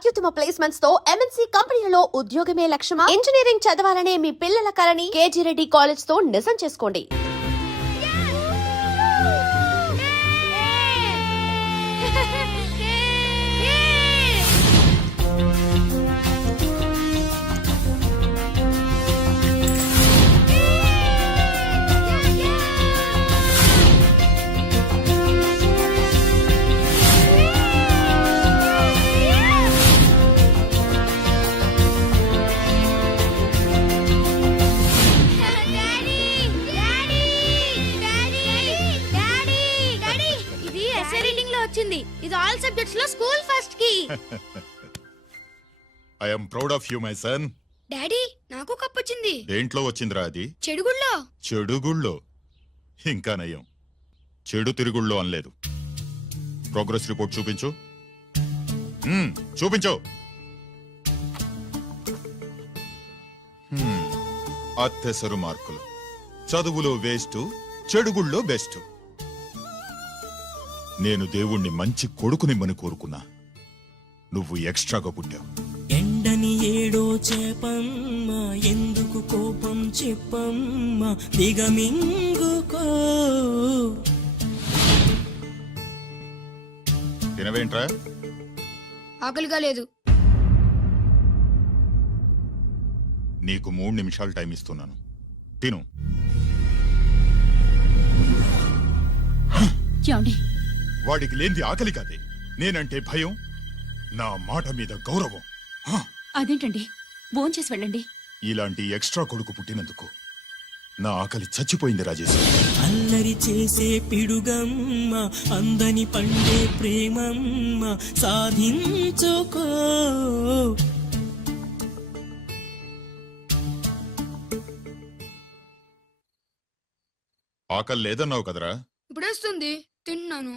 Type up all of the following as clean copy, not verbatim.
అత్యుత్తమ ప్లేస్మెంట్స్ తో ఎంఎన్సీ కంపెనీలలో ఉద్యోగమే లక్ష్యమా? ఇంజనీరింగ్ చదవాలనే మీ పిల్లల కలని కేజీ రెడ్డి కాలేజ్ తో నిజం చేసుకోండి. ఇది ఆల్ సబ్జెక్ట్స్ లో స్కూల్ ఫస్ట్ కి. I am proud of you my son. Daddy నాకు కప్ వచ్చింది. దేంట్లో వచ్చిందిరా అది? చెడుగుళ్ళో. చెడుగుళ్ళో? ఇంకా నయం, చెడు తిరుగుళ్ళో అనలేదు. ప్రోగ్రెస్ రిపోర్ట్ చూపించు. చూపించు. అత్తెసరు మార్కులు, చదువులో వేస్ట్, చెడుగుళ్ళో బెస్ట్. నేను దేవుణ్ణి మంచి కొడుకునిమ్మని కోరుకున్నా, నువ్వు ఎక్స్ట్రాగా పుట్టావు. ఎండని ఏడో చేపమ్మ, ఎందుకు కోపం చెప్పమ్మ, దిగమింగుకో. తినవేంట్రా? ఆకలిగా లేదు. నీకు 3 నిమిషాలు టైం ఇస్తున్నాను, తిను. వాడికి లేనిది ఆకలి కాదే, నేనంటే భయం, నా మాట మీద గౌరవం. అదేంటండి, భోంచేసి వెళ్ళండి. ఇలాంటి ఎక్స్ట్రా కొడుకు పుట్టినందుకు నా ఆకలి చచ్చిపోయింది రాజేశ్వరి. అల్లరి చేసే పిడుగమ్మ, అందని పండే ప్రేమమ్మ, సాధించుకో. ఆకలి లేదన్నావు కదరా? ఇప్పుడేస్తుంది, తిన్నాను.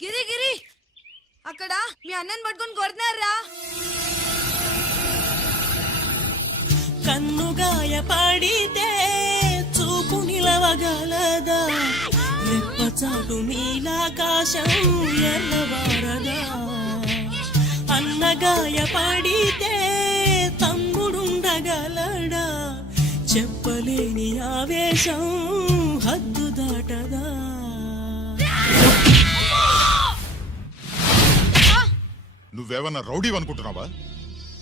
గిరి గిరి, అక్కడ మీ అన్నని పట్టుకొని కొడుతున్నారా? కన్నుగాయ పడితే చూపు నిలవగలదా, రెప్పచాటు నీలాకాశం ఎల్లవారదా. అన్నగాయ పడితే తమ్ముడుండగలడా, చెప్పలేని ఆవేశం హద్దు దాటదా. నువ్వేమన్నా రౌడీ అనుకుంటున్నావా?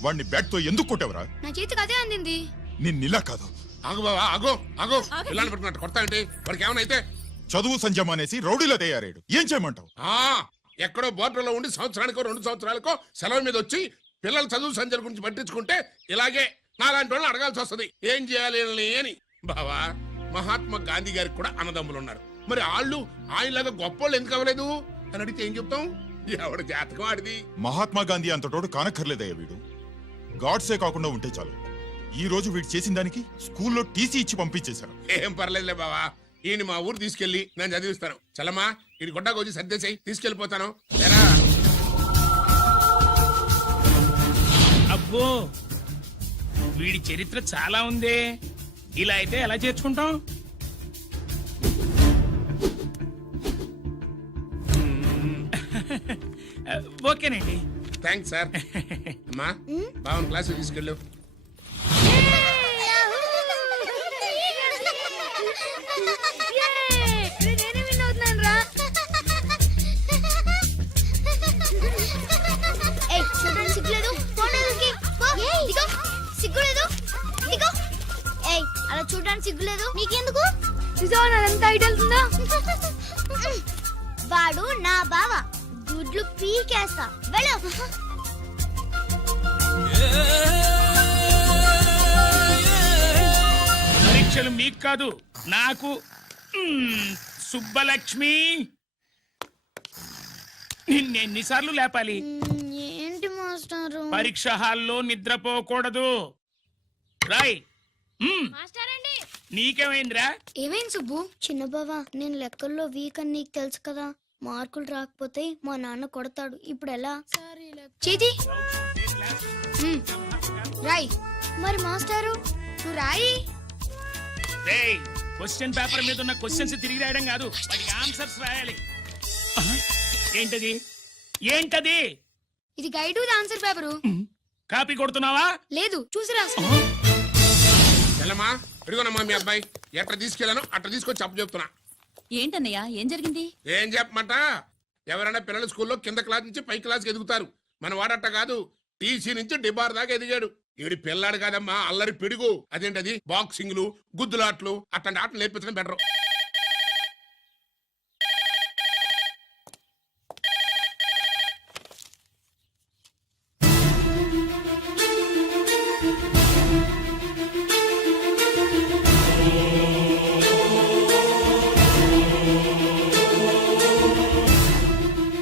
వాడిని బ్యాట్ తో ఎందుకు కొట్టావరా? నా చేతికి అదే అందింది. నిన్నిలా కాదు. ఆగు బావా, ఆగు ఆగు. పిల్లలు పెట్టుకున్నట్టు కొడతా అంటే వాడికి ఏమైనా చదువు సంజం అనేసి రౌడీలో తయారాడు. ఏం చేయమంటావు? ఎక్కడో బోర్డర్లో ఉండి సంవత్సరానికో 2 సంవత్సరాలకో సెలవు మీద వచ్చి పిల్లలు చదువు సంజల గురించి పట్టించుకుంటే ఇలాగే నాలాంటి వాళ్ళని అడగాల్సి వస్తుంది ఏం చేయాలి అని. బావా, మహాత్మా గాంధీ గారికి కూడా అన్నదమ్ములు ఉన్నారు. మరి వాళ్ళు ఆయనలాగా గొప్పోళ్ళు ఎందుకు అవ్వలేదు అని అడిగితే ఏం చెప్తాం? ఎవడు జాతకం ఆడిది. మహాత్మా గాంధీ అంతటోడు కానక్కర్లేదయ్యా వీడు. గాడ్సే కాకుండా ఉంటే చాలు. ఈ రోజు వీడు చేసిన దానికి స్కూల్లో టీసీ ఇచ్చి పంపించేశారు. ఏం పర్లేదులే బావా, ఈయన మా ఊరు తీసుకెళ్లి నేను చదివిస్తాను. చలమా, ఇది గొడ్డకు వచ్చి సర్దేశాయి, తీసుకెళ్లిపోతాను. అబ్బో, వీడి చరిత్ర చాలా ఉంది. ఇలా అయితే ఎలా చేర్చుకుంటాం? ఓకేనండి, థ్యాంక్స్ సార్. అమ్మా, బావన్ క్లాస్ తీసుకెళ్ళు. అలా చూడడానికి సిగ్గులేదు నీకెందుకు? చూసావా ఐడియా? వాడు నా బావ, గుడ్లు పీకేస్తా. వెళ్ళు. పరీక్షలు మీకు కాదు, నాకు. సుబ్బలక్ష్మి, నిన్నెన్నిసార్లు లేపాలి? ఏంటి మాస్టారు? పరీక్ష హాల్లో నిద్రపోకూడదు. రాయ్. నీకేమైందిరా? ఏమైంది సుబ్బు? చిన్న బావా, నేను లెక్కల్లో వీక్ అని నీకు తెలుసు కదా. మార్కులు రాకపోతే మా నాన్న కొడతాడు. ఇప్పుడు ఎలా? చేతి రాయ్. మరి మాస్టారు నువ్వు రాయి. క్వశ్చన్ పేపర్ మీద ఉన్న క్వశ్చన్స్ తిరిగి రాయడం కాదు, వాటికి ఆన్సర్స్ రాయాలి. ఏంటది ఏంటది? ఇది గైడ్ ఆన్సర్ పేపరు. కాపీ కొడుతున్నావా? లేదు, చూసి రాసుకో. చెల్లమ్మా ఇదిగోనమ్మా మీ అబ్బాయి ఎట్లా తీసుకెళ్ళాను అట్లా తీసుకొచ్చి అప్పు చెప్తున్నా. ఏంటన్నయ్యా, ఏం జరిగింది? ఏం చెప్పమంట, ఎవరైనా పిల్లలు స్కూల్లో కింద క్లాస్ నుంచి పై క్లాస్కి ఎదుగుతారు, మన వాడట్ట కాదు, టీసీ నుంచి డిబార్ దాకా ఎదిగాడు. ఈవిడి పిల్లాడు కాదమ్మా, అల్లరి పిడుగు. అదేంటది బాక్సింగ్లు, గుద్దులాట్లు అట్లాంటి ఆటలు నేర్పించడం బెటర్.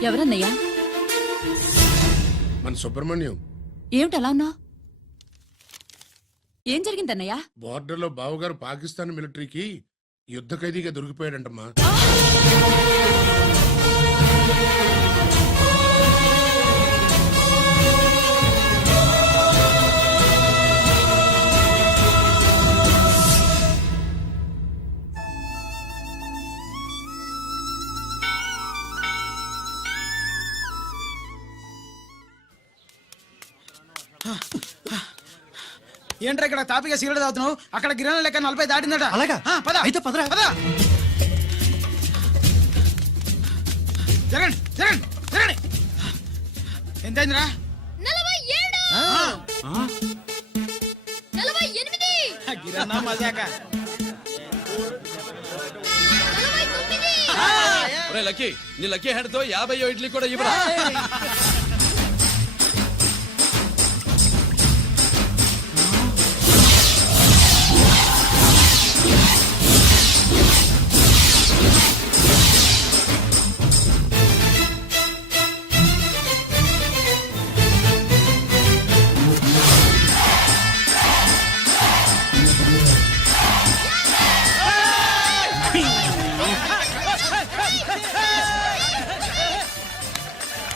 ఎవరన్నయ్యా? మన సుబ్రహ్మణ్యం ఏమిటి అలా ఉన్నావు? ఏం జరిగిందన్నయ్యా? బోర్డర్లో బావగారు పాకిస్తాన్ మిలిటరీకి యుద్ధ ఖైదీగా దొరికిపోయాడంటమ్మా. ఏంట్రా ఇక్కడ తాపిగా సిగరెట్ తాగుతున్నావు? అక్కడ గిరణం లెక్క 40 దాటిందట. అలాగా? పద అయితే పదరా. పద. జరగండి జరగండి జరగండి. ఎంతైందిరా? 47 గిరణా మజాక. లక్కీ, నీ లక్కీ హ్యాండ్ తో 50 ఇడ్లీ కూడా ఇవ్వరా?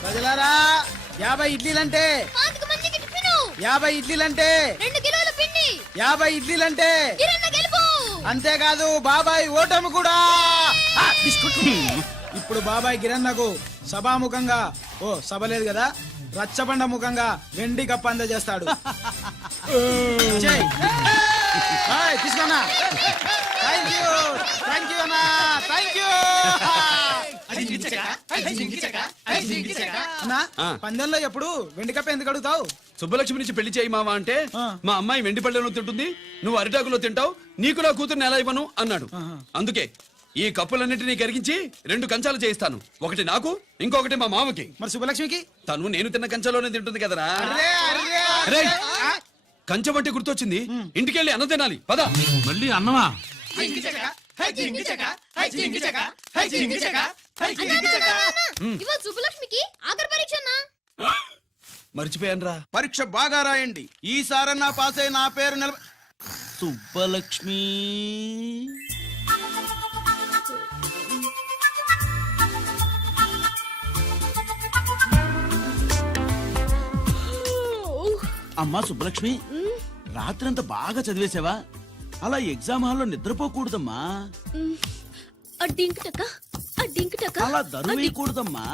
ప్రజలారా, 50 ఇడ్లీలంటే 50 ఇడ్లీలంటే 2 కిలోల పిండి 50 ఇడ్లీలంటే కిరణ్ గెలుపు. అంతేకాదు బాబాయ్ ఓటమి కూడా. ఇప్పుడు బాబాయ్ గిరన్నకు సభాముఖంగా, ఓ సభ లేదు కదా, రచ్చబండ ముఖంగా వెండి కప్ప అందజేస్తాడు. తీసుకున్నా. థ్యాంక్ యూ అన్నా, థ్యాంక్ యూ అన్నా. పందెంలో ఎప్పుడు వెండి కప్ప ఎందుకు అడుగుతావు? సుబ్బలక్ష్మి నుంచి పెళ్లి చేయి మావా అంటే ఆ. మా అమ్మాయి వెండి పళ్ళెలో తింటుంది, నువ్వు అరిటాకులో తింటావు, నీకు నా కూతుర్ని ఎలా ఇవ్వను అన్నాడు. అందుకే ఈ కప్పులన్నింటినీ కరిగించి 2 కంచాలు చేయిస్తాను. ఒకటి నాకు, ఇంకొకటి మా మామకి. మరి శుభలక్ష్మికి? తను నేను తిన్న కంచాలోనే తింటుంది కదరా. అర్రే, అర్రే, రేయ్, ఆ, కంచం అంటే గుర్తొచ్చింది, ఇంటికెళ్ళి అన్నం తినాలి. పద. మళ్ళీ అన్నమా? ఇవాళ సుబ్బలక్ష్మికి ఆఖరి పరీక్ష అన్నా. మర్చిపోయానురా. పరీక్ష బాగా రాయండి, ఈసారన్నా పాస్ అయి నా పేరు సుబ్బలక్ష్మి. అమ్మా సుబ్బలక్ష్మి, రాత్రంతా బాగా చదివేశావా? అలా ఎగ్జామ్ హాల్లో నిద్రపోకూడదమ్మా. అలా దరువేయకూడదమ్మా.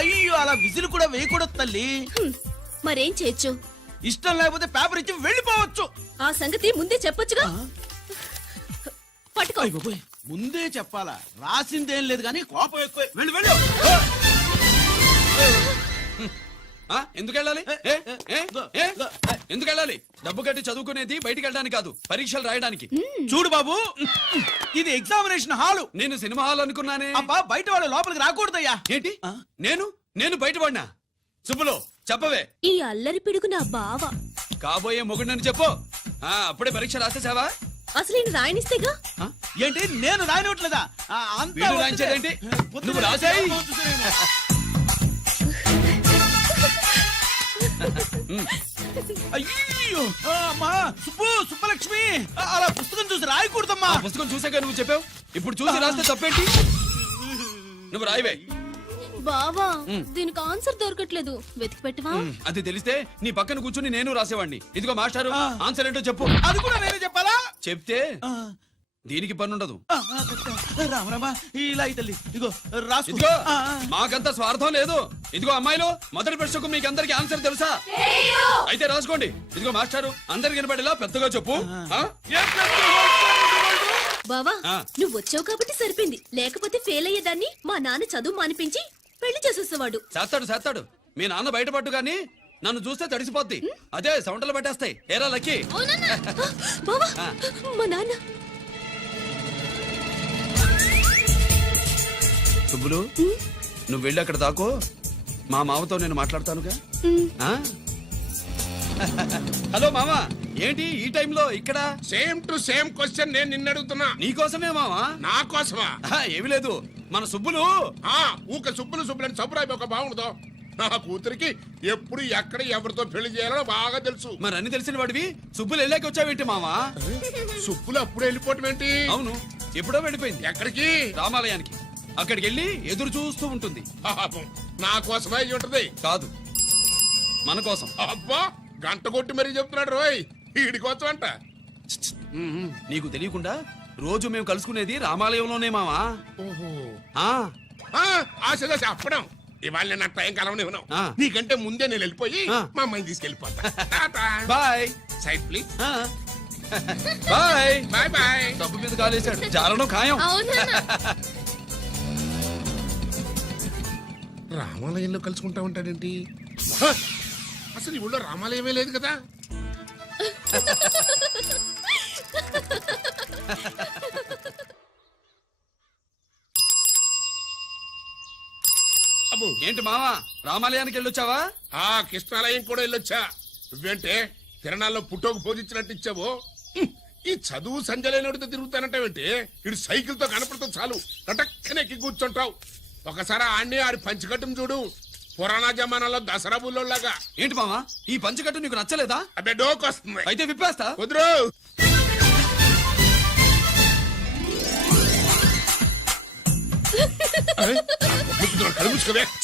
అయ్యో, అలా విజిల్ కూడా వేయకూడదు తల్లి. మరేం చేయొచ్చు? ఇష్టం లేకపోతే పేపర్ ఇచ్చి వెళ్ళిపోవచ్చు. ఆ సంగతి ముందే చెప్పొచ్చుగా. పట్టుకో. అయ్య బాబోయ్, ముందే చెప్పాలా? రాసిందేం లేదు కానీ కోపం ఎక్కువ. వెళ్ళు వెళ్ళు. ఎందుకు వెళ్ళాలి? ఎందుకు వెళ్ళాలి? డబ్బు కట్టి చదువుకునేది బయటికి వెళ్ళడానికి కాదు, పరీక్షలు రాయడానికి. చూడు బాబు, ఇది ఎగ్జామినేషన్ హాలు. నేను సినిమా హాల్ అనుకున్నానే. అబ్బా, బయట వాళ్ళు లోపలికి రాకూడదయ్యా. ఏంటి? నేను బయటపడినా? సుబ్బులు చెప్పవే. ఈ అల్లరి పిడుగు నా బావ. కాబోయే మొగుడని చెప్పు. అప్పుడే పరీక్ష రాసేసావా? అసలు ఈయన రాయనిస్తేగా. ఏంటి, నేను రాయనట్లేదా? వీడు రాయించేదేంటి? నువ్వు రాసేయ్. అయ్యో, అమ్మా సుబ్బలక్ష్మి, అలా పుస్తకం చూసి రాయకూడదమ్మా. పుస్తకం చూసాక నువ్వు చెప్పావు, ఇప్పుడు చూసి రాస్తే తప్పేంటి? నువ్వు రాయవే. బావా దీనికి ఆన్సర్ దొరకట్లేదు వెతికి పెట్టవా అది తెలిస్తే నీ పక్కన కూర్చుని నేను రాసేవాడిని. ఇదిగో మాస్టారు, ఆన్సర్ ఏంటో చెప్పు. అది కూడా నేనే చెప్పాలా? చెప్తే దీనికి పని ఉండదు. రామరామా ఇలా ఈ తల్లి ఇదిగో రాసుకో. ఇదిగో మాకంత స్వార్థం లేదు. ఇదిగో అమ్మాయిలు, మొదటి ప్రశ్నకు మీకు అందరికి ఆన్సర్ తెలుసా? అయితే రాసుకోండి. ఇదిగో మాస్టారు, అందరికి వినపడేలా పెద్దగా చెప్పు. ఆ? బావా ఆ. నువ్వు వచ్చావు కాబట్టి సరిపోయింది, లేకపోతే ఫెయిల్ అయ్యేదాన్ని. మా నాన్న చదువు మానిపించి పెళ్లి చేసేసేవాడు. చేస్తాడు. మీ నాన్న బయటపడ్డు గాని నన్ను చూస్తే తడిసిపోద్ది. అదే సౌంటలు పట్టేస్తాయి. ఏరా లక్కీ. బావా మా నాన్న సుబ్బులు, నువ్వు వెళ్ళి అక్కడ దాకో. మా మామతో నేను మాట్లాడతానుగా. ఆ? హలో మామా, ఏంటి ఈ టైంలో ఇక్కడ? సేమ్ టు సేమ్ క్వశ్చన్ నేను నిన్ను అడుగుతున్నా. నీకోసమే మామా. నా కోసమా? ఏమి లేదు, మన సుబ్బులు. ఊక సుబ్బులు సుబ్బులని సబ్బురాయి ఒక బాగుండదు. నా కూతురికి ఎప్పుడు ఎక్కడ ఎవరితో పెళ్లి చేయాలో బాగా తెలుసు. మరి అన్ని తెలిసిన వాడివి సుబ్బులు వెళ్ళాక వచ్చావేంటి మామా? సుబ్బులు అప్పుడు వెళ్ళిపోవటం ఏంటి? అవును, ఎప్పుడో వెళ్ళిపోయింది. ఎక్కడికి? రామాలయానికి. అక్కడికి వెళ్ళి ఎదురు చూస్తూ ఉంటుంది. పాపం, నా కోసమే అయి ఉంటది. కాదు, మన కోసం. అబ్బా, గంట కొట్టి మరీ చెప్తున్నాడు రోయ్, వీడి కోసం అంట. నీకు తెలియకుండా రోజు మేము కలుసుకునేది రామాలయంలోనే మావా. ఓహో, ఆ, ఆశగా చెప్పడం. ఇవాళ నేను నాకు టైం కలవని ఉన్నావు. ఆ. నీకంటే ముందే నేను వెళ్ళిపోయి ఆ. మా అమ్మాయిని తీసుకెళ్ళిపోతా. బాయ్. Side please. ఆ. బాయ్. Bye bye. డబ్బు మీద కాలేశాడు, జారడం ఖాయం. రామాలయంలో కలుసుకుంటా ఉంటాడేంటి? హ! అసలు ఈ ఊళ్ళో రామాలయమే లేదు కదా. అబ్బో, ఏంటి మావా, రామాలయానికి వెళ్ళొచ్చావా? కృష్ణాలయం కూడా వెళ్ళొచ్చా. నువ్వేంటే తిరణాల్లో పుట్టోకు పోజించినట్టు ఇచ్చావో. ఈ చదువు సంజలైనడితో తిరుగుతానంటావేంటి? ఇడు సైకిల్ తో కనపడితే చాలు కటక్కనెక్కి కూర్చుంటావు. ఒకసారి ఆడిని ఆడి పంచికట్టును చూడు, పురాణ జమానాలో దసరా బుల్లోలాగా. ఏంటి మావా, ఈ పంచకట్టు నీకు నచ్చలేదా? అబ్బే డోక్ వస్తుంది. అయితే విప్పేస్తా. కుదురు.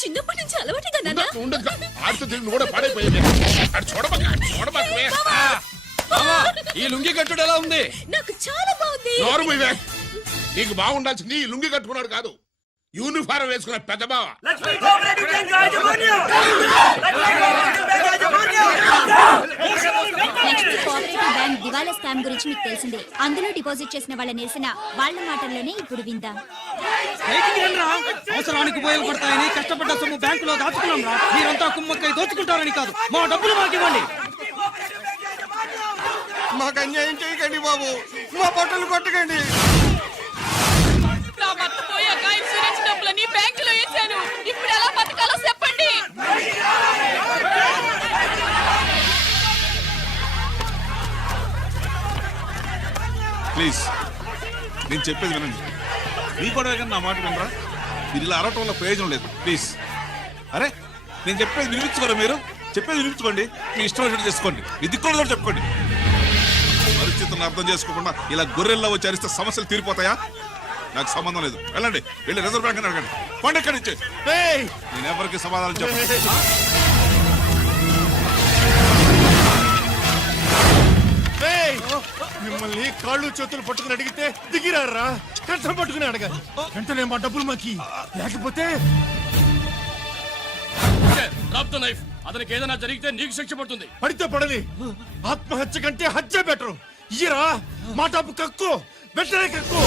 చిన్నప్పటి నుంచి అలవాటుగా నాన్న. ఆడితో తిరిగి నువ్వు కూడా పాడైపోయింది. ఆడు చూడబాకవే. మావా, ఈ లుంగి కట్టుడు ఎలా ఉంది? నాకు చాలా బాగుంది. నోరు మూయవే. నీకు బాగుండాల్సింది ఈ లుంగి కట్టుకున్నాడు కాదు, యూనిఫారం వేసుకున్న పెద్ద బావ. నెక్స్ట్ కోఆపరేటివ్ బ్యాంక్ దివాలా స్కామ్ గురించి మీకు తెలిసిందే. అందులో డిపాజిట్ చేసిన వాళ్ళ నిరసన వాళ్ళ మాటల్లోనే ఇప్పుడు విందాం. అవసరానికి ఉపయోగపడతాయని కష్టపడ్డ సొమ్ము బ్యాంకులో దాచుకున్నాం రా. మీరంతా కుమ్మక్కై దోచుకుంటారని కాదు, మా డబ్బులు మాకివ్వండి. మాకు అన్యాయం చేయకండి బాబు, మా బట్టలు కొట్టకండి. నా భర్త పోయాక ఇన్సూరెన్స్ డబ్బులని బ్యాంకులో వేశాను. ఇప్పుడు ఎలా బతకాలో చెప్పండి. ప్లీజ్, నేను చెప్పేది వినండి. మీ కూడా నా మాట వినరా? మీరు ఇలా అరవటం వల్ల ప్రయోజనం లేదు. ప్లీజ్, అరే నేను చెప్పేది వినిపించుకోరా? మీరు చెప్పేది వినిపించుకోండి, మీ ఇష్టం వచ్చినట్టు చేసుకోండి. మీ దిక్కులో చెప్పుకోండి. పరిస్థితులను అర్థం చేసుకోకుండా ఇలా గొర్రెల్లో వచ్చి అరిస్తే సమస్యలు తీరిపోతాయా? నాకు సంబంధం లేదు. వెళ్ళండి, వెళ్ళి రిజర్వ్ బ్యాంక్ అని అడగండి. పండి ఎక్కడి నుంచి. నేను ఎవరికి సమాధానం చెప్పను. మిమ్మల్ని కాళ్ళు చేతులు పట్టుకుని అడిగితే దిగిరారా? కంఠం పట్టుకుని అడగాలి. వెంటనే మా డబ్బులు మాకి, లేకపోతే నైఫ్. అతనికి ఏదైనా జరిగితే నీకు శిక్ష పడుతుంది. పడితే పడని, ఆత్మహత్య కంటే హత్య బెటరు. ఇయ్యరా మా డబ్బు, కక్కు, వెంటనే కక్కు.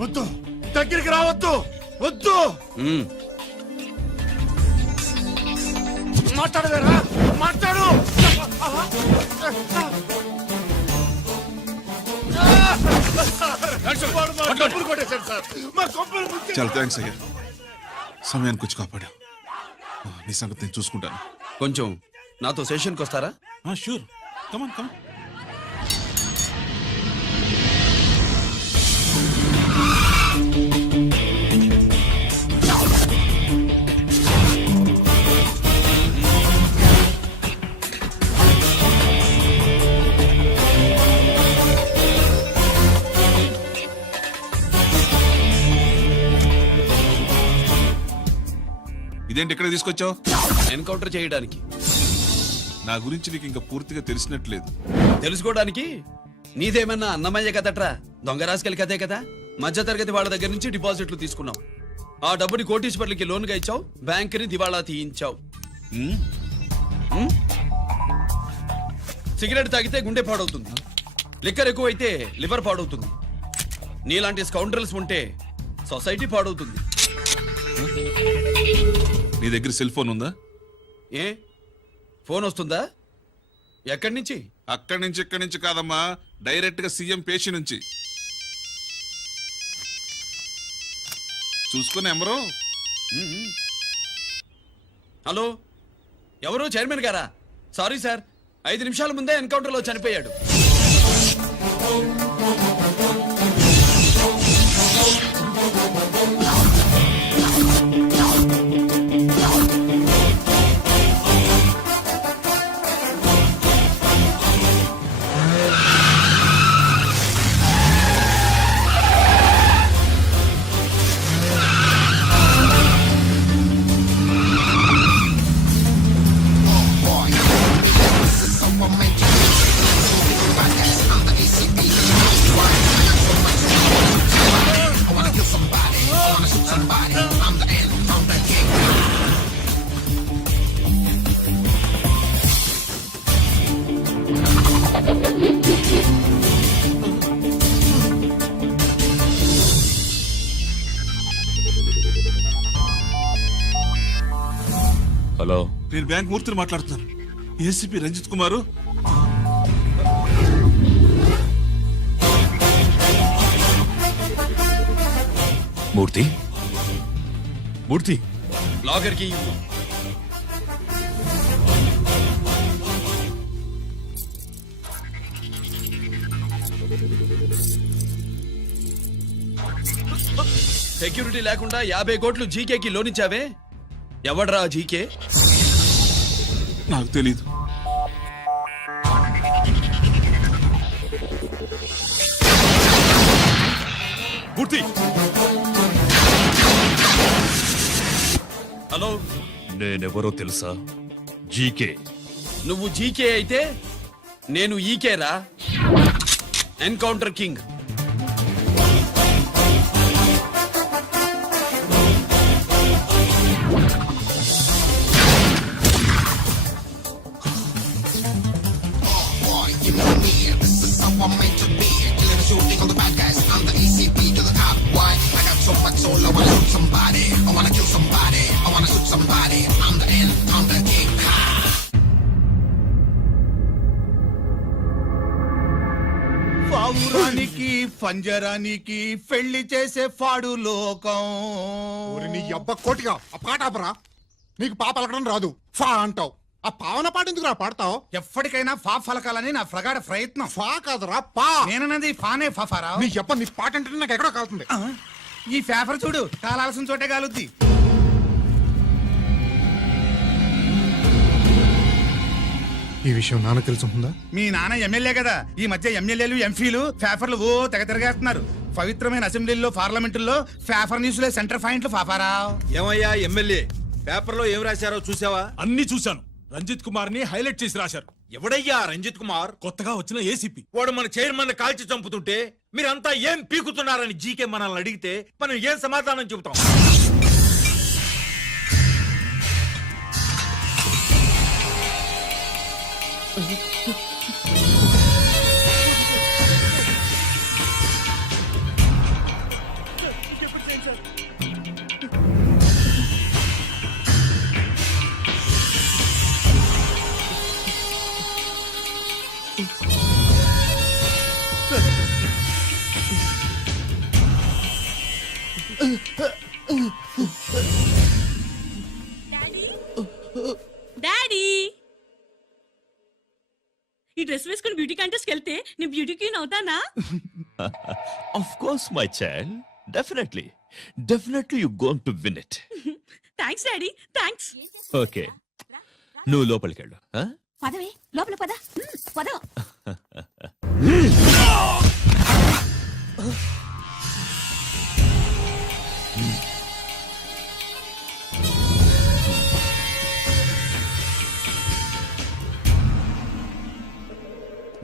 వద్దు, దగ్గరికి రావద్దు, వద్దు. మాట్లాడవేరా? మాట్లాడు. చేశారు సార్ మా కొంపలు ముంచేశారు. చాలా థ్యాంక్స్ అయ్యా, సమయానికి వచ్చి కాపాడా. నీ సంగతి నేను చూసుకుంటాను. కొంచెం నాతో సెషన్కి వస్తారా? షూర్, కమాన్ కమాన్. ఇదేంటి ఇక్కడ తీసుకొచ్చావు? ఎన్కౌంటర్ చేయడానికి. నా గురించి నీకు ఇంకా పూర్తిగా తెలిసినట్లేదు. తెలుసుకోవడానికి నీదేమన్నా అన్నమయ్య కదట్రా, దొంగ రాసుకెళ్ళి కదే కదా. మధ్య తరగతి వాళ్ళ దగ్గర నుంచి డిపాజిట్లు తీసుకున్నావు. ఆ డబ్బుని కోటీశ్వర్లకి లోన్గా ఇచ్చావు, బ్యాంకుని దివాళా తీయించావు. సిగరెట్ తాగితే గుండె పాడవుతుంది, లిక్కర్ ఎక్కువైతే లివర్ పాడవుతుంది. నీలాంటి స్కౌండ్రల్స్ ఉంటే సొసైటీ పాడవుతుంది. నీ దగ్గర సెల్ ఫోన్ ఉందా? ఏ ఫోన్ వస్తుందా? ఎక్కడి నుంచి? అక్కడి నుంచి ఇక్కడి నుంచి కాదమ్మా, డైరెక్ట్ గా సీఎం పేషి నుంచి. చూసుకుని ఎవరో. హలో, ఎవరు? చైర్మన్ గారా? సారీ సార్, 5 నిమిషాల ముందే ఎన్కౌంటర్లో చనిపోయాడు. హలో, నేను బ్యాంక్ మూర్తిని మాట్లాడుతున్నాను. ఏసీపీ రంజిత్ కుమారు. మూర్తి మూర్తి లాగర్ కి సెక్యూరిటీ లేకుండా 50 కోట్లు జీకేకి లోన్ ఇచ్చావే, ఎవడ్రా జీకే? నాకు తెలీదు. మూర్తి, హలో, నేనెవరో తెలుసా? జీకే. నువ్వు జీకే అయితే నేను ఈకేరా, ఎన్కౌంటర్ కింగ్. పావురానికి పంజరానికి పెళ్లి చేసే ఫాడు లోకం. నీ అబ్బ కోటిగా ఆ పాట ఆపరా. నీకు పా పలకడం రాదు, ఫా అంటావు. ఆ పావన పాట ఎందుకు రా పాడతావు? ఎప్పటికైనా ఫా ఫలకాలని నా ప్రగాఢ ప్రయత్నం. ఫా కాదురా పా. నేనన్నది ఫానే ఫారా. నీ అబ్బ నీ పాట అంటే నాకు ఎక్కడో కాలుతుంది. ఈ పేపర్ చూడు, కాలాల్సిన చోటే కాలుద్ది. ఈ విషయం నాన్న తెలుసుందా? మీ నాన్న ఎమ్మెల్యే కదా, ఈ మధ్య ఎమ్మెల్యేలు ఎంపీలు పేపర్లు ఓ తెగ తిరగేస్తున్నారు. పవిత్రమైన అసెంబ్లీలో పార్లమెంటుల్లో పేపర్ న్యూస్ లో సెంటర్ పాయింట్లు ఫాఫారా. ఏమయ్యా ఎమ్మెల్యే, పేపర్లో ఏం రాశారో చూసావా? అన్ని చూశాను. రంజిత్ కుమార్ ని హైలైట్ చేసి రాశారు. ఎవడయ్యా రంజిత్ కుమార్? కొత్తగా వచ్చిన ఏసీపీ. వాడు మన చైర్మన్ కాల్చి చంపుతుంటే మీరంతా ఏం పీకుతున్నారని జీకే మనల్ని అడిగితే మనం ఏం సమాధానం చెబుతాం? డాడీ ఈ డ్రెస్ వేసుకుని బ్యూటీ కాంటెస్ట్కి వెళ్తే నేను బ్యూటీ క్వీన్ అవుతానా? Of course my child, definitely you going to win it. Thanks daddy, thanks. Okay, నువ్వు లోపలికి వెళ్ళు. పదవే లోపల పద. పద.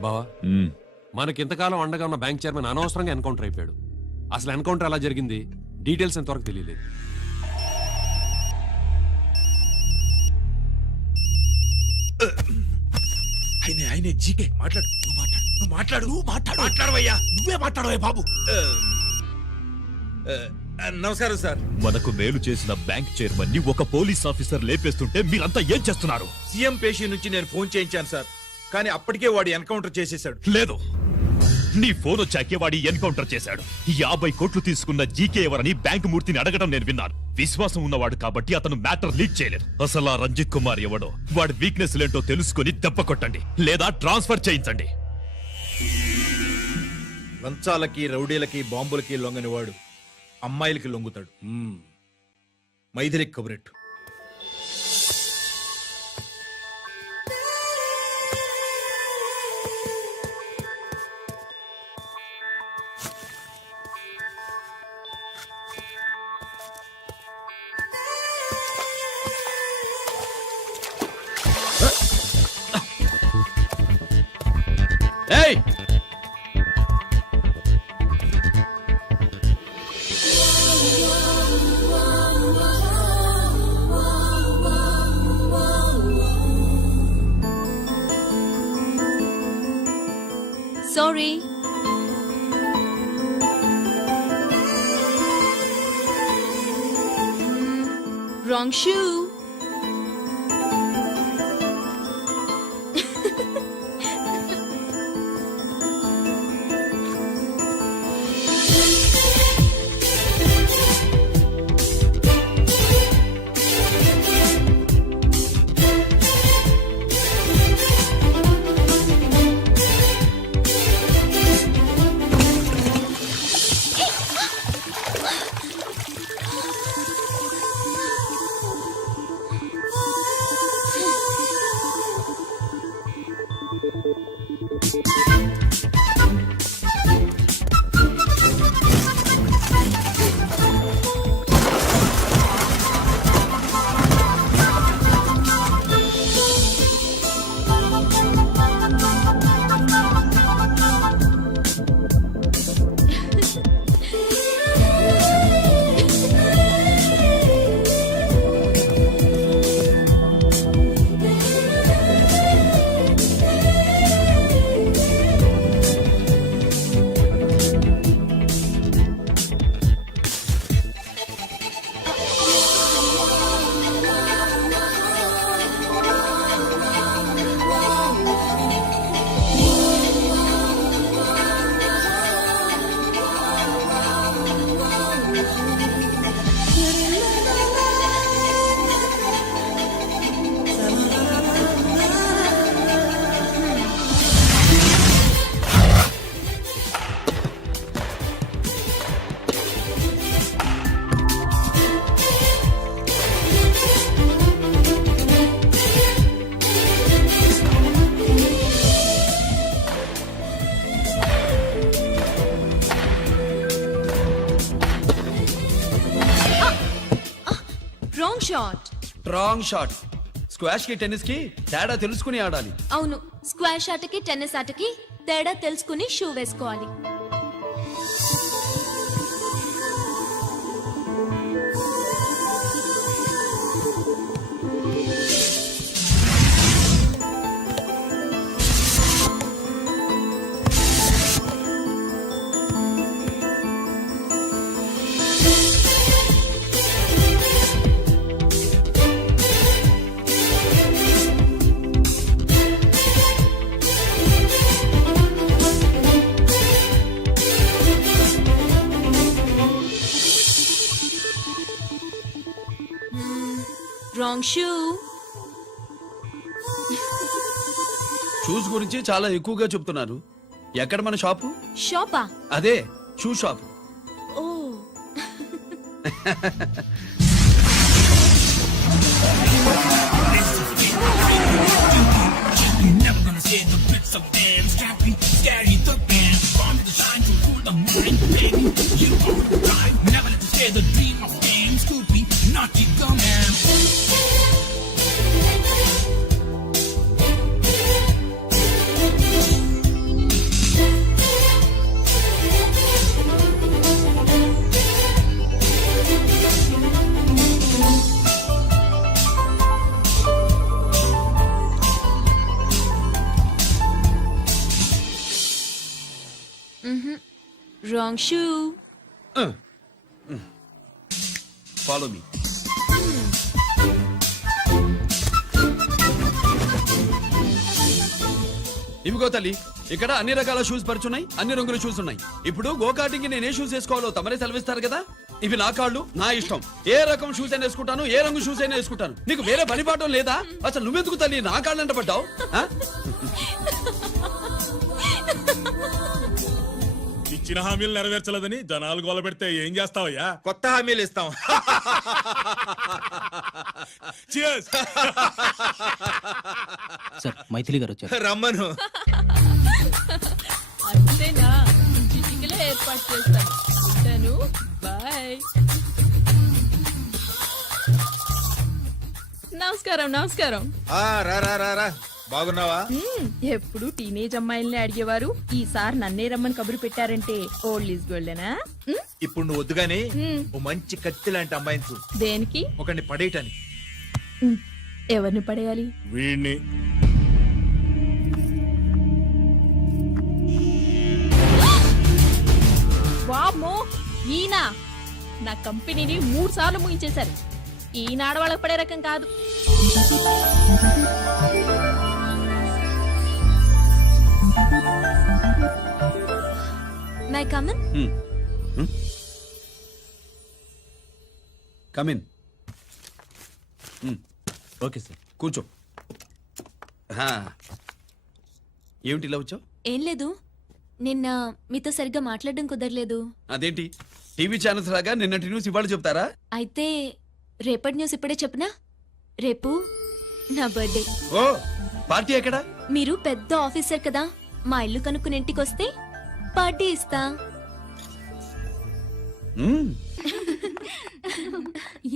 బావా, మనకింతకాలం అండగా ఉన్న బ్యాంక్ చైర్మన్ అనవసరంగా ఎన్కౌంటర్ అయిపోయాడు. అసలు ఎన్కౌంటర్ ఎలా జరిగింది, డీటెయిల్స్ ఎంతవరకు తెలియలేదు. ఆయనే జీకే మాట్లాడు, మాట్లాడవయ్యా, నువ్వే మాట్లాడవయ్యా బాబు. నమస్కారం సార్. మనకు మేలు చేసిన బ్యాంక్ చైర్మన్ ని ఒక పోలీస్ ఆఫీసర్ లేపేస్తుంటే మీరంతా ఏం చేస్తున్నారు? సీఎం పేషి నుంచి నేను ఫోన్ చేయించాను సార్, కానీ అప్పటికే వాడు ఎన్కౌంటర్ చేసేశాడు. లేదు, నీ ఫోన్ వచ్చాకే వాడి ఎన్కౌంటర్ చేశాడు. 50 కోట్లు తీసుకున్న జీకే ఎవరని బ్యాంకు మూర్తిని అడగడం నేను విన్నాను. విశ్వాసం ఉన్నవాడు కాబట్టి అతను మ్యాటర్ లీక్ చేయలేదు. అసలు ఆ రంజిత్ కుమార్ ఎవడో, వాడి వీక్నెస్ ఏంటో తెలుసుకుని దెబ్బ కొట్టండి, లేదా ట్రాన్స్ఫర్ చేయించండి. లంచాలకి, రౌడీలకి, బాంబులకి లొంగని వాడు అమ్మాయిలకి లొంగుతాడు. మైథిలి కబురెట్టు. ఏయ్, sorry. Wrong shoe. Wrong shot. Wrong shot. Squash కి టెన్నిస్ కి తేడా తెలుసుకుని ఆడాలి. అవును, స్క్వాష్ ఆటకి టెన్నిస్ ఆటకి తేడా తెలుసుకుని షూ వేసుకోవాలి. Wrong shoe. షూస్ గురించి చాలా ఎక్కువగా చెప్తున్నారు. ఎక్కడ మన షాపు? షాపా? అదే షూ షాప్. ఓ. Wrong shoe. Follow me. ఇవిగో తల్లి, ఇక్కడ అన్ని రకాల షూస్ పరుచున్నాయి, అన్ని రంగుల షూస్ ఉన్నాయి. ఇప్పుడు గోకాటింగ్ నేను ఏ షూస్ వేసుకోవాలో తమరే సెలవిస్తారు కదా. ఇవి నా కాళ్ళు, నా ఇష్టం. ఏ రకం షూస్ అయినా వేసుకుంటాను, ఏ రంగు షూస్ అయినా వేసుకుంటాను. నీకు వేరే పని పాఠం లేదా? అసలు నువ్వెందుకు తల్లి నా కాళ్ళు అంట పడ్డావు? ఇచ్చిన హామీలు నెరవేర్చలేదని జనాలు గోల పెడితే ఏం చేస్తావయ్యా? కొత్త హామీలు ఇస్తాం. సార్ మైథిలి గారు వచ్చారు. రమ్మను. అంతేనా? చిటికలో ఏర్పాటు చేస్తాను. ఉంటాను. బాయ్. నమస్కారం. నమస్కారం. రా రా రా రా. బాగున్నావా? ఎప్పుడు టీనేజ్ అమ్మాయిల్ని అడిగేవారు, ఈసారి నన్నే రమ్మని కబురు పెట్టారంటే ఓల్డ్ ఈజ్ గోల్డెనా? ఇప్పుడు నువ్వు వద్దుగాని ఓ మంచి కత్తి లాంటి అమ్మాయిని చూడు. దేనికి? ఒకరిని పడేయటానికి. ఎవరిని పడేయాలి? వీడిని. వామ్మో, ఈయన నా కంపెనీని 3 సార్లు ముగించేశారు. ఈయన ఆడవాళ్ళకి పడే రకం కాదు. My come on. Come in. Okay sir. కూర్చో. ఏమిటి ఇలా వచ్చావు? ఏం లేదు, నిన్న మీతో సరిగ్గా మాట్లాడడం కుదరలేదు. అదేంటి టీవీ ఛానల్స్ లాగా నిన్నటి న్యూస్ ఇవాళ చెప్తారా? అయితే రేపటి న్యూస్ ఇప్పుడే చెప్పనా? రేపు నా బర్త్డే. ఓ, పార్టీ ఎక్కడా? మీరు పెద్ద ఆఫీసర్ కదా, మా ఇల్లు కనుక్కుని ఇంటికి వస్తే పార్టీ ఇస్తా.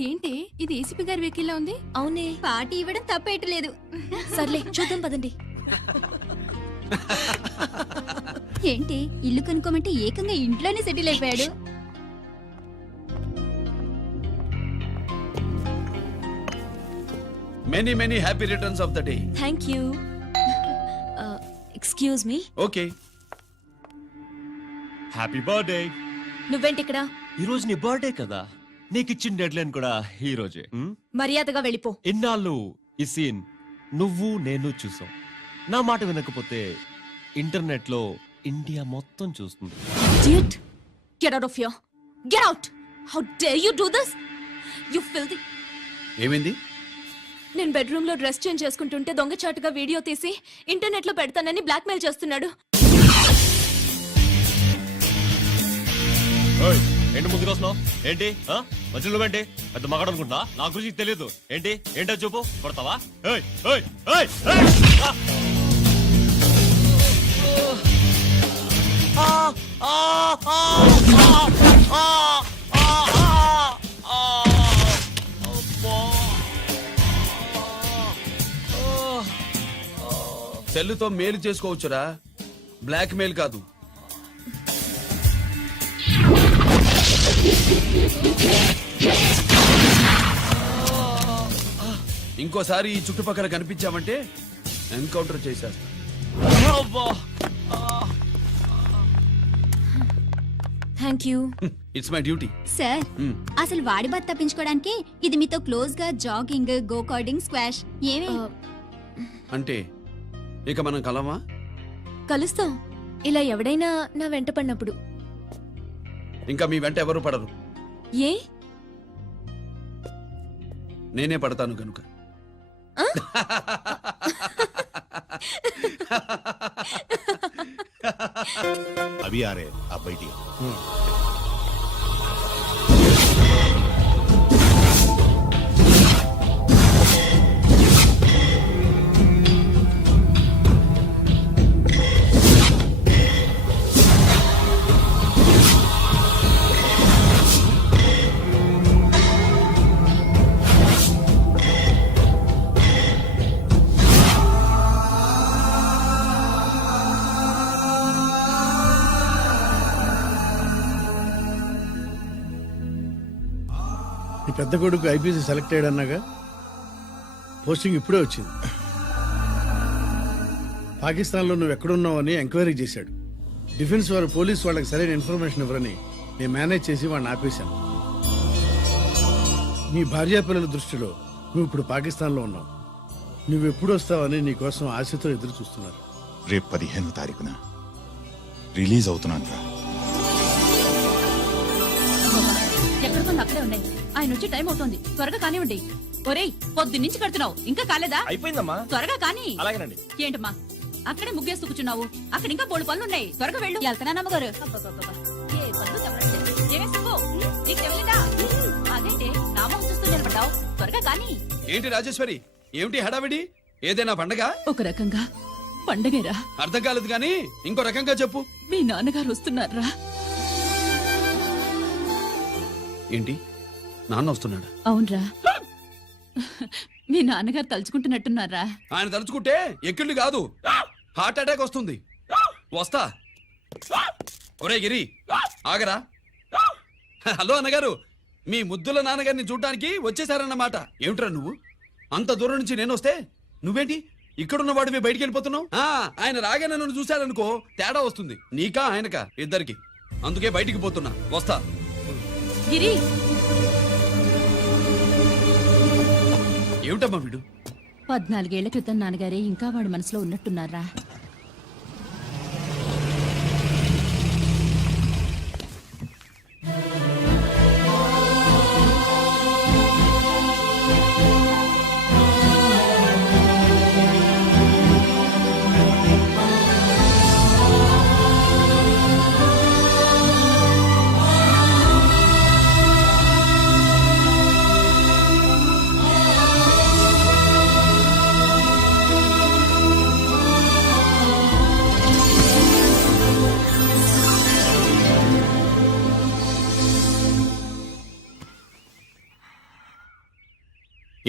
ఏంటి ఇది ఏసీపీ గారి వెహికల్ ఉంది? అవునే. పార్టీ ఇవ్వడం తప్పేయట్లేదు. సర్లే చూద్దాం పదండి. ఏంటి ఇల్లు కొనుక్కోమంటే ఏకంగా ఇంట్లోనే సెటిల్ అయిపోయాడు. Many many happy returns of the day. Thank you. Excuse me. Okay. Happy birthday. నువ్వేంటి ఇక్కడ? ఈ రోజు నీ బర్త్డే కదా, నీకు ఇచ్చిన డెడ్ లైన్ కూడా ఈ రోజే. మర్యాదగా వెళ్ళిపో. ఇన్నాళ్ళు ఈ సీన్ నువ్వు నేను చూసాం. నా మాట వినకపోతే ఇంటర్నెట్ లో ఇండియా మొత్తం చూస్తుంది. Idiot! Get out of here. Get out! How dare you do this? You filthy. ఏమైంది? నేను బెడ్రూమ్ లో డ్రెస్ చేంజ్ చేసుకుంటుంటే దొంగచాటుగా వీడియో తీసి ఇంటర్నెట్ లో పెడతానని బ్లాక్మెయిల్ చేస్తున్నాడు. ఏంటి ముందుకు వస్తున్నావు? ఏంటి మధ్యలో నువ్వేంటి పెద్ద మగాడు అనుకుంటా? నా గురించి తెలియదు ఏంటి? ఏంటో చూపు. కొడతావా? ఏయ్, ఏయ్, ఏయ్, ఏయ్! సెల్లుతో మేలు చేసుకోవచ్చురా, బ్లాక్ మెయిల్ కాదు. ఇంకోసారి ఈ చుట్టుపక్కల కనిపించామంటే ఎన్కౌంటర్ చేశారు. Thank you. It's my duty. Sir అసలు వాడి బాధ తప్పించుకోవడానికి ఇది మీతో క్లోజ్ గా జాగింగ్, గో కార్డింగ్, స్క్వాష్ ఏమే. అంటే ఇక మనం కలవా? కలుస్తాం, ఇలా ఎవడైనా నా వెంట పడినప్పుడు. ఇంకా మీ వెంట ఎవరు పడరు. ఏ? నేనే పడతాను కనుక. అవి ఆరే అబ్బాయి నీ పెద్ద కొడుకు ఐపీసీ సెలెక్ట్ అయ్యాడన్నాగా పోస్టింగ్ ఇప్పుడే వచ్చింది. పాకిస్తాన్లో నువ్వు ఎక్కడున్నావని ఎంక్వైరీ చేశాడు. డిఫెన్స్ వారు పోలీస్ వాళ్ళకి సరైన ఇన్ఫర్మేషన్ ఇవ్వరని నేను మేనేజ్ చేసి వాడిని ఆపేశాను. నీ భార్యా పిల్లల దృష్టిలో నువ్వు ఇప్పుడు పాకిస్తాన్లో ఉన్నావు. నువ్వు ఎప్పుడు వస్తావని నీ కోసం ఆశతో ఎదురు చూస్తున్నారు. రేపు 15వ తారీఖున రిలీజ్ అవుతున్నాను రా. ఎక్కడికో అక్కడే ఉన్నాయి. ఆయన వచ్చి టైం అవుతోంది, త్వరగా కానివ్వండి. ఒరేయ్, పొద్దు నుంచి కడుతున్నావు, ఇంకా కాలేదా? అయిపోయిందమ్మా. త్వరగా కాని. అలాగేనండి. ఏంటమ్మా అక్కడే ముగ్గేస్తూ కూర్చున్నావు? అక్కడ ఇంకా బోడు పనులు ఉన్నాయి, త్వరగా వెళ్ళు. వెళ్తానా అమ్మగారు? ఏ పనులు చెప్పట్లేదు. ఏమే సుబ్బు, నీకు తెలీదా? అదేంటి నామం చూస్తూ నిలబడ్డావు? త్వరగా కాని. ఏంటి రాజేశ్వరి, ఏమిటి హడావిడి? ఏదైనా పండగ? ఒక రకంగా పండగేరా. అర్థం కాలేదు గాని ఇంకో రకంగా చెప్పు. మీ నాన్నగారు వస్తున్నారా? ఏంటి, నాన్న వస్తున్నాడు? అవునరా, మీ నాన్నగారు తలుచుకుంటున్నట్టున్నారా? ఆయన తలుచుకుంటే ఎక్కిళ్ళు కాదు, హార్ట్ అటాక్ వస్తుంది. వస్తా. ఒరే గిరి, ఆగరా. హలో అన్నగారు, మీ ముద్దుల నాన్నగారిని చూడ్డానికి వచ్చేసారన్నమాట. ఏమిట్రా నువ్వు? అంత దూరం నుంచి నేను వస్తే నువ్వేంటి ఇక్కడున్న వాడివి బయటికి వెళ్ళిపోతున్నావు? ఆయన రాగానే నన్ను చూశారనుకో తేడా వస్తుంది, నీకా ఆయనకా ఇద్దరికి. అందుకే బయటికి పోతున్నా, వస్తా. గిరి, ఏమిటమ్మా వీడు? 14 ఏళ్ల క్రితం నాన్నగారే ఇంకా వాడి మనసులో ఉన్నట్టున్నారా?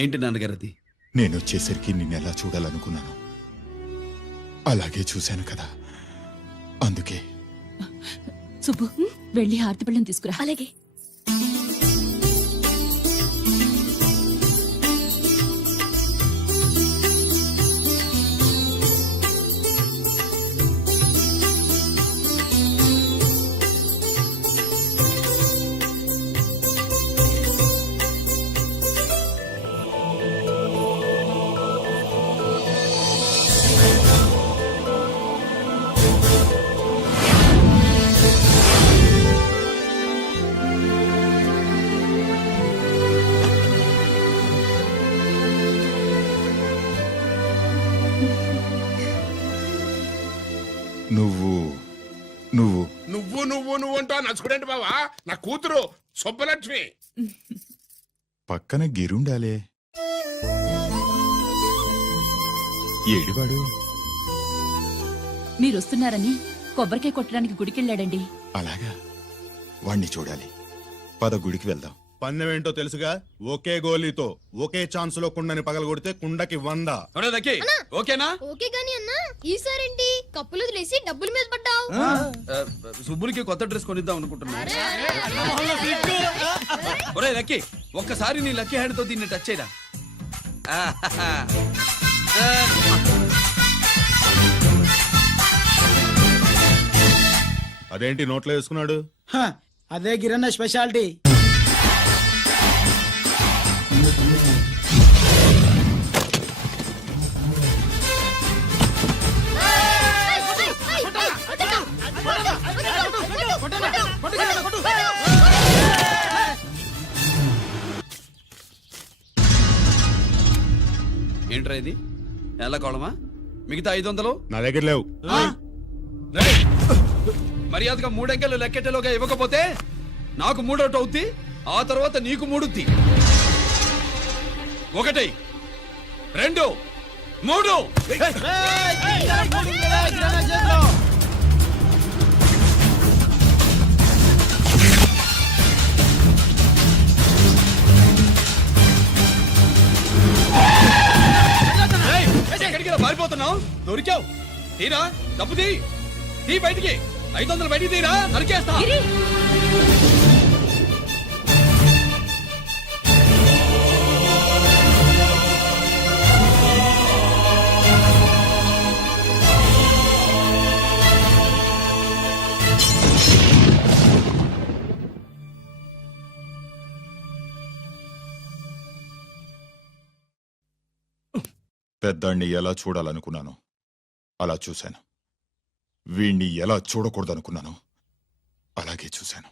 ఏంటి నాన్నగారు అది? నేను వచ్చేసరికి నిన్నెలా చూడాలనుకున్నాను అలాగే చూశాను కదా, అందుకే. సుబ్బు, వెళ్ళి హారతి పళ్ళని తీసుకురా. అలాగే. నువ్వు నువ్వు నువ్వు నువ్వు నువ్వు అంటూ నచ్చుకునేంటి బావా? నా కూతురు సుబ్బలక్ష్మి. పక్కన గిరుండాలే. ఏడివాడు? మీరు వస్తున్నారని కొబ్బరికాయ కొట్టడానికి గుడికెళ్ళాడండి. అలాగా, వాణ్ణి చూడాలి. పద గుడికి వెళ్దాం. పందెం ఏంటో తెలుసుగా, ఒకే గోలీతో ఒకే ఛాన్స్ లో కుండని పగలగొడితే కుండకి 100. ఓకేనా? ఓకే గాని అన్నా, ఈసారేంటి కప్పులు వదిలేసి డబ్బుల మీద పడ్డావు? సుబ్బులకి కొత్త డ్రెస్ కొనిద్దాం అనుకుంటున్నా. ఒరే లక్కీ, ఒక్కసారి నీ లక్కీ హ్యాండ్ తో దీన్ని టచ్ చేయరా. అదేంటి నోట్లో వేసుకున్నాడు? అదే గిరన్న స్పెషాలిటీ. ఏంట్రా ఇది నెలకోళమా? మిగతా 500 నా దగ్గర లేవు. రేయ్! మర్యాదగా 3 అంకెలు లెక్కెట్టేలోగా ఇవ్వకపోతే నాకు 3 అవుద్ది, ఆ తర్వాత నీకు 3. 1 2 3. ఎక్కడికి పారిపోతున్నావు? దొరికావు. తీరా డబ్బు తీ బయటికి. 500 బయటికి తీరా, నరికేస్తా. పెద్దాన్ని ఎలా చూడాలనుకున్నాను అలా చూశాను. వీణ్ణి ఎలా చూడకూడదనుకున్నాను అలాగే చూశాను.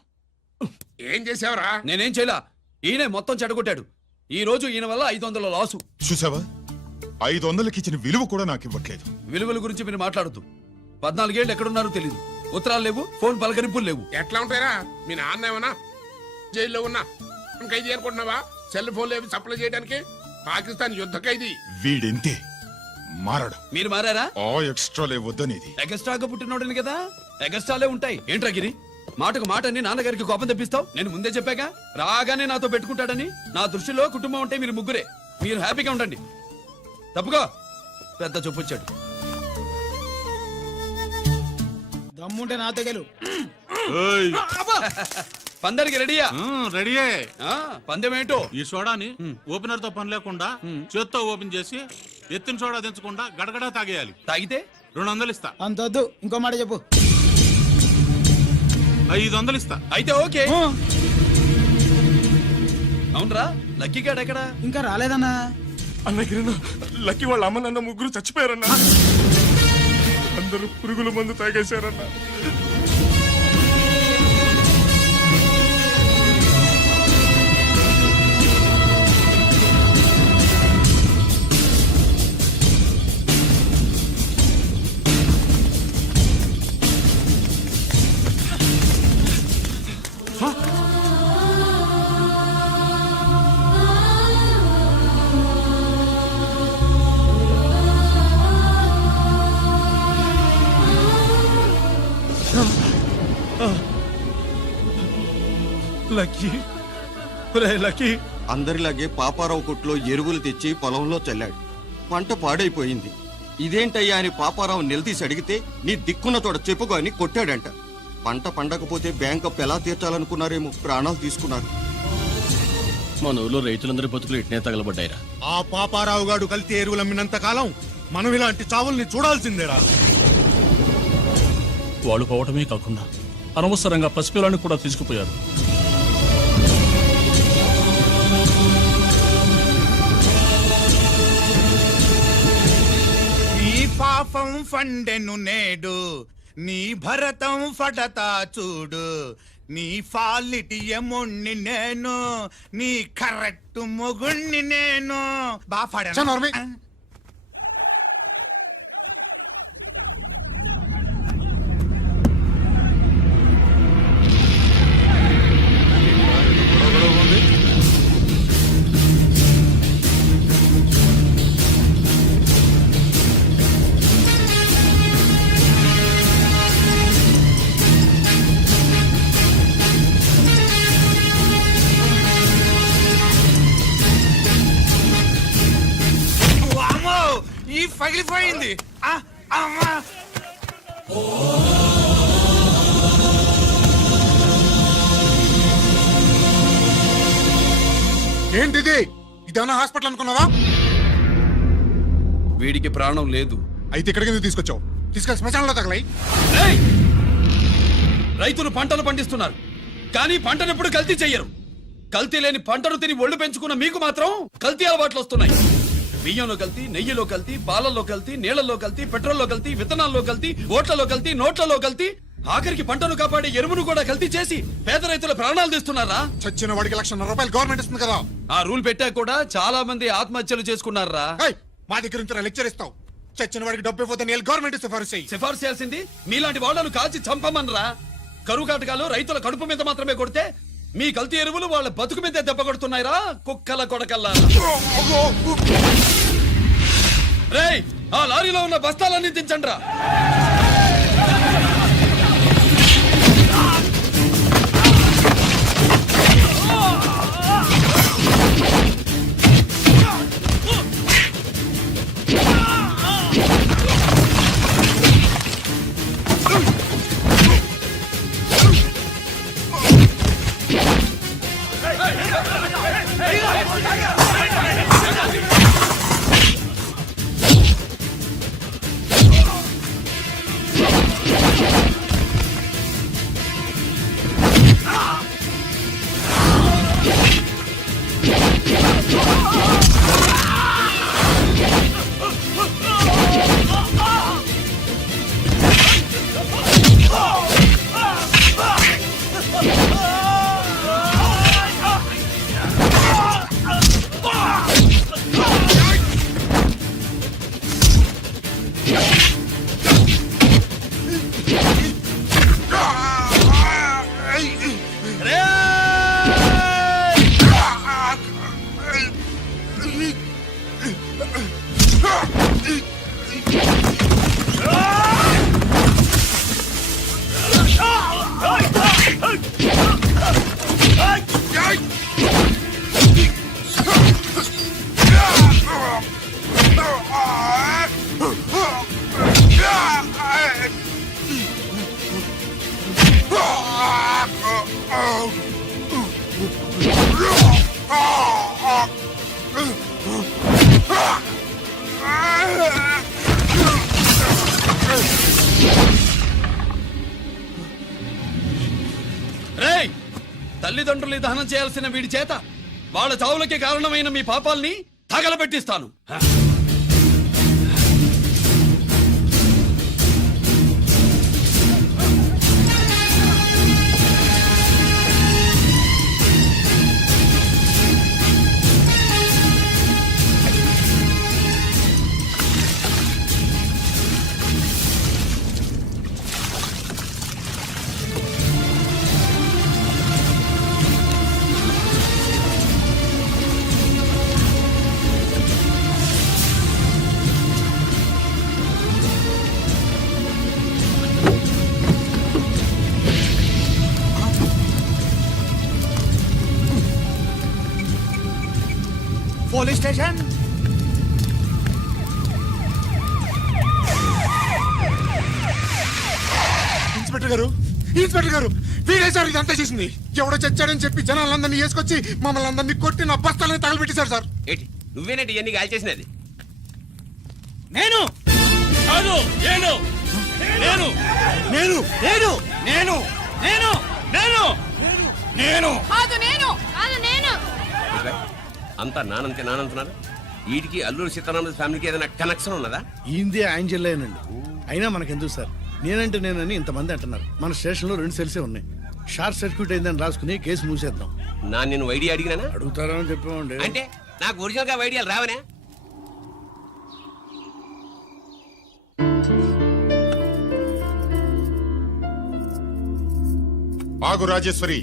ఏం చేసావురా? నేనేం చేయలా, ఈయనే మొత్తం చెడగొట్టాడు. ఈ రోజు ఈయన వల్ల 500 లాసు. చూసావా, 500కి ఇచ్చిన విలువ కూడా నాకు ఇవ్వట్లేదు. విలువల గురించి మీరు మాట్లాడుతూ 14 ఏళ్ళు ఎక్కడున్నారో తెలీదు. ఉత్తరాలు లేవు, ఫోన్ పలకరింపులు లేవు. ఎట్లా ఉంటారా? మీ నాన్న ఏమన్నా జైల్లో ఉన్నా ఖైదీ అనుకుంటున్నావా? సెల్ ఫోన్ లేవి సప్లై చేయడానికి. పాకిస్తాన్ యుద్ధ ఖైదీ. వీడింతే మారడు. మీరు మారారా? ఆ ఎక్స్ట్రాలే వద్దనేది. ఎగస్ట్రాగా పుట్టినోడని కదా, ఎగస్ట్రాలే ఉంటాయి. ఏంట్రా గిరి, మాటకు మాట అని నాన్నగారికి కోపం తెప్పిస్తావు? నేను ముందే చెప్పాగా రాగానే నాతో పెట్టుకుంటాడని. నా దృష్టిలో కుటుంబం అంటే మీరు ముగ్గురే. మీరు హ్యాపీగా ఉండండి. తప్పుకో, పెద్ద చెప్పొచ్చాడు. దమ్ముంటే నాతో గెలు. పందరికి రెడీయా? రెడీయే. పందెం ఏంటో? ఈ సోడాని ఓపెనర్ తో పని లేకుండా చేత్తో ఓపెన్ చేసి ఎత్తిన సోడా దించకుండా గడగడా తాగేయాలి. తాగితే 200 ఇస్తా. అంతొద్దు, ఇంకో మాట చెప్పు. 500 ఇస్తా. అయితే ఓకే. అవునరా, లక్కీ గాడు ఎక్కడా? ఇంకా రాలేదన్నా. అన్నగిరిన లక్కీ వాళ్ళ అమ్మ నాన్న ముగ్గురు చచ్చిపోయారన్నా. అందరూ పురుగుల మందు తాగేశారన్నా. Lucky, lucky. అందరిలాగే పాపారావు కొట్లో ఎరువులు తెచ్చి పొలంలో చల్లాడు. పంట పాడైపోయింది. ఇదేంటయ్యా అని పాపారావు నిలదీసి అడిగితే నీ దిక్కున్న చోట చెప్పుకో అని కొట్టాడంట. పంట పండకపోతే బ్యాంక్ అప్పు ఎలా తీర్చాలనుకున్నారేమో ప్రాణాలు తీసుకున్నారు. మన ఊళ్ళో రైతులందరి బతుకులు ఇట్నే తగలబడ్డాయిరా. ఆ పాపారావు గాడు కల్తీ ఎరువులు అమ్మినంత కాలం మనం ఇలాంటి చావుల్ని చూడాల్సిందేరా. వాళ్ళు పోవటమే కాకుండా అనవసరంగా పసిపిల్లని కూడా తీసుకుపోయారు. నీ పాపం ఫండెను నేడు, నీ భరతం ఫడతా చూడు. నీ ఫాలిటి ఎముణ్ణి నేను, నీ కరెక్ట్ మొగుణ్ణి నేను. చనోర్మి. ఈ పగిలిపోయింది. అమ్మా, ఏంటిది? ఇదేమన్నా హాస్పిటల్ అనుకున్నావా? వీడికి ప్రాణం లేదు. అయితే ఇక్కడికి ఎందుకు తీసుకొచ్చావు? తీసుకెళ్ళి శ్మశానంలో తగలై. ఏయ్! రైతులు పంటలు పండిస్తున్నారు, కానీ పంటను ఎప్పుడు కల్తీ చెయ్యరు. కల్తీ లేని పంటను తిని ఒళ్ళు పెంచుకున్న మీకు మాత్రం కల్తీ అలవాట్లు వస్తున్నాయి. బియ్యంలో కల్తీ, నెయ్యిలో కల్తీ, పాలల్లో కల్తీ, నీళ్లలో కల్తీ, పెట్రోల్లో కల్తీ, విత్తనాల్లో కల్తీ, ఓట్లలో కల్తీ, నోట్లలో కల్తీ, ఆఖరికి పంటను కాపాడే ఎరువును కూడా కల్తీ చేసి పేద రైతుల ప్రాణాలు తీస్తున్నారా? చచ్చిన వాడికి 1,00,000 రూపాయలు గవర్నమెంట్ ఇస్తుంది కదా. ఆ రూల్ పెట్టా కూడా చాలా మంది ఆత్మహత్యలు చేసుకున్నారా? ఏయ్, మా దగ్గర నుంచి లెక్చర్ ఇస్తావు. చచ్చిన వాడికి డబ్బు ఇవ్వద్దు నేను గవర్నమెంట్ సిఫారసు చెయ్యి. సిఫార్సు చేయాల్సింది మీలాంటి వాళ్ళను కాల్చి చంపమనరా. కరువు కాటకాలు రైతుల కడుపు మీద మాత్రమే కొడితే మీ కల్తీ ఎరువులు వాళ్ళ బతుకు మీద దెబ్బ కొడుతున్నాయిరా కుక్కల కొడకల్లా. రేయ్, ఆ లారీలో ఉన్న బస్తాలన్నీ దించండి రా. రేయ్, తల్లిదండ్రులు దహనం చేయాల్సిన వీడి చేత వాళ్ళ చావులకి కారణమైన మీ పాపాల్ని తగలబెట్టిస్తాను. Police station. ఇన్స్పెక్టర్ గారు, ఇన్స్పెక్టర్ గారు, వీడే సార్ ఇదంతా చేసింది. ఎవడో చచ్చాడని చెప్పి జనాలందరినీ వేసుకొచ్చి మమ్మల్ని అందరినీ కొట్టి నా బస్తాలని తగలబెట్టేశారు సార్. ఏంటి నువ్వేనండి ఇవన్నీ కాల్ చేసినది? నేను కాదు, నేను నేను నేను నేను నేను నేను నేను నేను కాదు నేను అంతా నానంతే నానంటున్నారు. వీటికి అల్లూరి సీతారామరాజు ఫ్యామిలీకి ఏదైనా కనెక్షన్ ఉన్నదా? ఈందే యాంజల్లేనండి. అయినా మనకెందుకు సార్, నేనంటే నేనని ఇంతమంది అంటున్నారు. మన స్టేషన్ లో 2 సెల్సే ఉన్నాయి. షార్ట్ సర్క్యూట్ అయిందని రాసుకుని కేసు మూసేద్దాం. నేను ఐడియా అడిగినా అడుగుతారా అని చెప్పామండి. అంటే నాకు ఒరిజినల్ గా ఐడియాలు రావనే? ఆగు రాజేశ్వరి,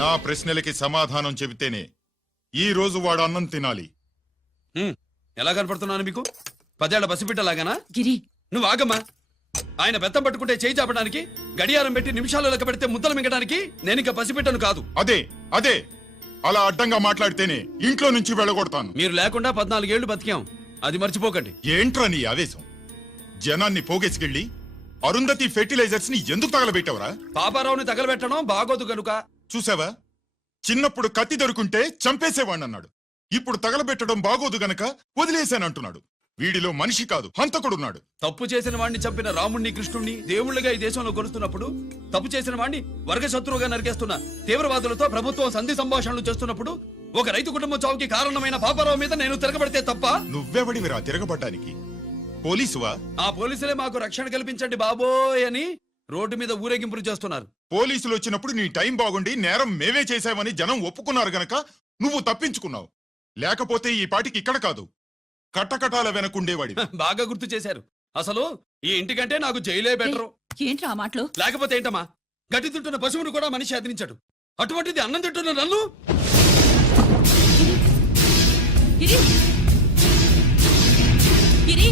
నా ప్రశ్నలకి సమాధానం చెబితేనే ఈ రోజు వాడు అన్నం తినాలి. ఎలా కనపడుతున్నాను మీకు? 10 ఏళ్ల పసిబిడ్డలాగానా? గిరి, నువ్వు ఆగమ్మా. ఆయన బెత్తం పట్టుకుంటే చేయి చాపడానికి, గడియారం పెట్టి నిమిషాలు లెక్క పెడితే ముద్దలు మింగడానికి నేను ఇంకా పసిబిడ్డను కాదు. అదే అదే అలా అడ్డంగా మాట్లాడితేనే ఇంట్లో నుంచి వెళ్ళగొడతాను. మీరు లేకుండా 14 ఏళ్లు బతికాం, అది మర్చిపోకండి. ఏంట్రా నీ ఆవేశం? జనాన్ని పోగేసుకెళ్ళి అరుంధతి ఫెర్టిలైజర్స్ ని ఎందుకు తగలబెట్టావురా? పాపారావుని తగలబెట్టడం బాగోదు గనుక. చూసావా, చిన్నప్పుడు కత్తి దొరుకుంటే చంపేసేవాణ్ణన్నాడు. ఇప్పుడు తగలబెట్టడం బాగోదు గనక వదిలేశానంటున్నాడు. వీడిలో మనిషి కాదు, హంతకుడున్నాడు. తప్పు చేసిన వాడిని చంపిన రాముణ్ణి, కృష్ణుణ్ణి దేవుళ్ళుగా ఈ దేశంలో కొలుస్తున్నప్పుడు, తప్పు చేసిన వాడిని వర్గ శత్రువుగా నరికేస్తున్న తీవ్రవాదులతో ప్రభుత్వం సంధి సంభాషణలు చేస్తున్నప్పుడు, ఒక రైతు కుటుంబం చావుకి కారణమైన పాపారావు మీద నేను తిరగబడితే తప్ప? నువ్వెవడివిరా తిరగబడ్డానికి? పోలీసువా? ఆ పోలీసులే మాకు రక్షణ కల్పించండి బాబోయ్ అని రోడ్డు మీద ఊరేగింపులు చేస్తున్నారు. పోలీసులు వచ్చినప్పుడు నీ టైం బాగుండి నేరం మేమే చేశామని జనం ఒప్పుకున్నారు గనక నువ్వు తప్పించుకున్నావు. లేకపోతే ఈ పాటికి ఇక్కడ కాదు, కట్టకటాల వెనకుండేవాడి. బాగా గుర్తు చేశారు. అసలు ఈ ఇంటికంటే నాకు జైలే బెటరు. ఏంట్రా ఆ మాటలు? లేకపోతే ఏంటమ్మా, గడ్డి తింటున్న పశువును కూడా మనిషి అదిరించాడు. అటువంటిది అన్నం తింటున్న నన్ను. గిరి! గిరి!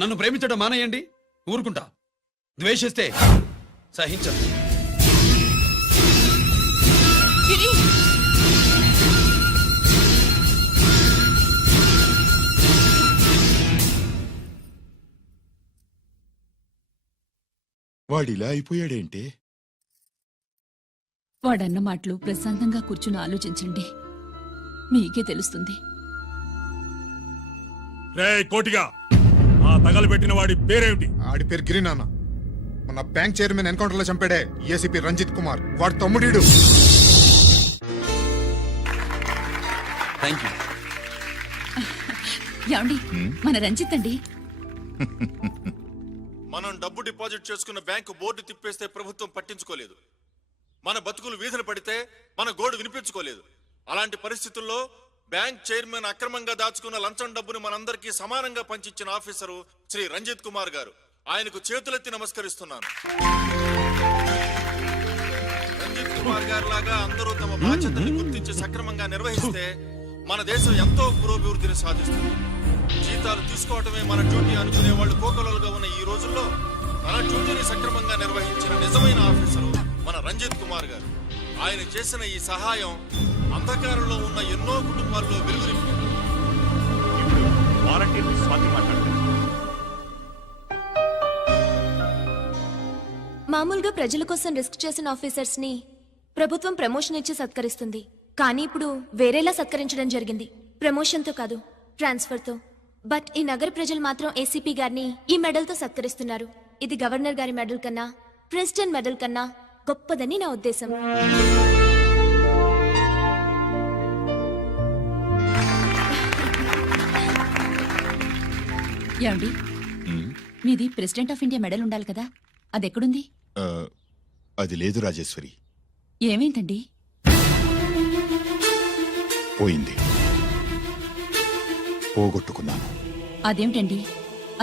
నన్ను ప్రేమించడం మానేయండి, ఊరుకుంటా. ద్వేషిస్తే సహించదు. గిరి! వాడిలా అయిపోయాడేంటి? వాడన్న మాటలు ప్రశాంతంగా కూర్చుని ఆలోచించండి, మీకే తెలుస్తుంది. రే కోటిగా, ఆ తగలబెట్టిన వాడి పేరేమిటి? ఆడి పేరు గిరి నాన్న. మన బ్యాంక్ చైర్మన్ ఎన్కౌంటర్ లో చంపాడే ఏసీపీ రంజిత్ కుమార్, వాడి తమ్ముడీడు. Thank you. ఏమండి, మన రంజిత్ అండి. మనం డబ్బు డిపాజిట్ చేసుకున్న బ్యాంకు బోర్డు తిప్పేస్తే ప్రభుత్వం పట్టించుకోలేదు. మన బతుకులు వీధులు పడితే మన గోడు వినిపించుకోలేదు. అలాంటి పరిస్థితుల్లో బ్యాంక్ చైర్మన్ అక్రమంగా దాచుకున్న లంచం డబ్బును మనందరికీ సమానంగా పంచిచ్చిన ఆఫీసరు శ్రీ రంజిత్ కుమార్ గారు. ఆయనకు చేతులెత్తి నమస్కరిస్తున్నాను. రంజిత్ కుమార్ గారు లాగా అందరూ తమ బాధ్యతల్ని గుర్తించి సక్రమంగా నిర్వహిస్తే మన దేశం ఎంతో పురోభివృద్ధిని సాధిస్తుంది. జీతాలు తీసుకోవటమే మన డ్యూటీ అనుకునే వాళ్ళు కోకొలలుగా ఉన్న ఈ రోజుల్లో తన డ్యూటీని సక్రమంగా నిర్వహించిన నిజమైన ఆఫీసరు మన రంజిత్ కుమార్ గారు. ఆయన చేసిన ఈ సహాయం అంధకారంలో ఉన్న ఎన్నో కుటుంబాల్లో వెలుగు నింపింది. మామూలుగా ప్రజల కోసం రిస్క్ చేసిన ఆఫీసర్స్ ని ప్రభుత్వం ప్రమోషన్ ఇచ్చి సత్కరిస్తుంది. కానీ ఇప్పుడు వేరేలా సత్కరించడం జరిగింది. ప్రమోషన్ తో కాదు, ట్రాన్స్ఫర్ తో. బట్ ఈ నగర ప్రజలు మాత్రం ఏసీపీ గారిని ఈ మెడల్ తో సత్కరిస్తున్నారు. ఇది గవర్నర్ గారి మెడల్ కన్నా, ప్రెసిడెంట్ మెడల్ కన్నా గొప్పదని నా ఉద్దేశం. ఏమండి, మీది ప్రెసిడెంట్ ఆఫ్ ఇండియా మెడల్ ఉండాలి కదా, అదెక్కడుంది? అది లేదు రాజేశ్వరి, ఏమైందండి? పోయింది, పోగొట్టుకున్నాను. అదేమిటండి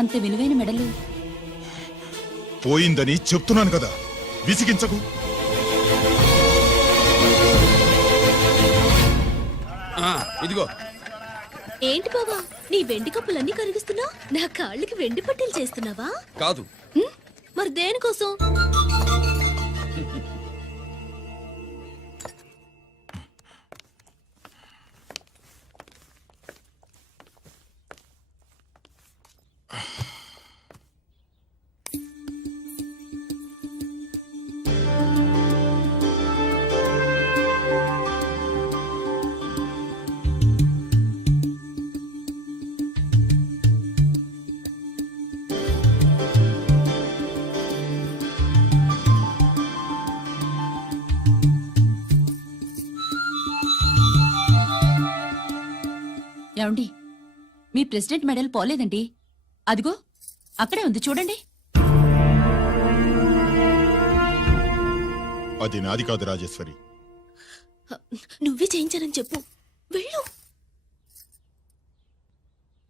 అంత విలువైన మెడలు? పోయిందని చెప్తున్నాను కదా, విసిగించకు. ఇదిగో. ఏంటి బావా, నీ వెండి కప్పులన్నీ కరిగిస్తున్నా? నా కాళ్ళకి వెండి పట్టీలు చేస్తున్నావా? కాదు. మరి దేనికోసం? ఏమండి, మీ ప్రెసిడెంట్ మెడల్ పోలేదండి, అదిగో అక్కడే ఉంది చూడండి. అది నాది కాదు రాజేశ్వరి. నువ్వే చేయించానని చెప్పు, వెళ్ళు.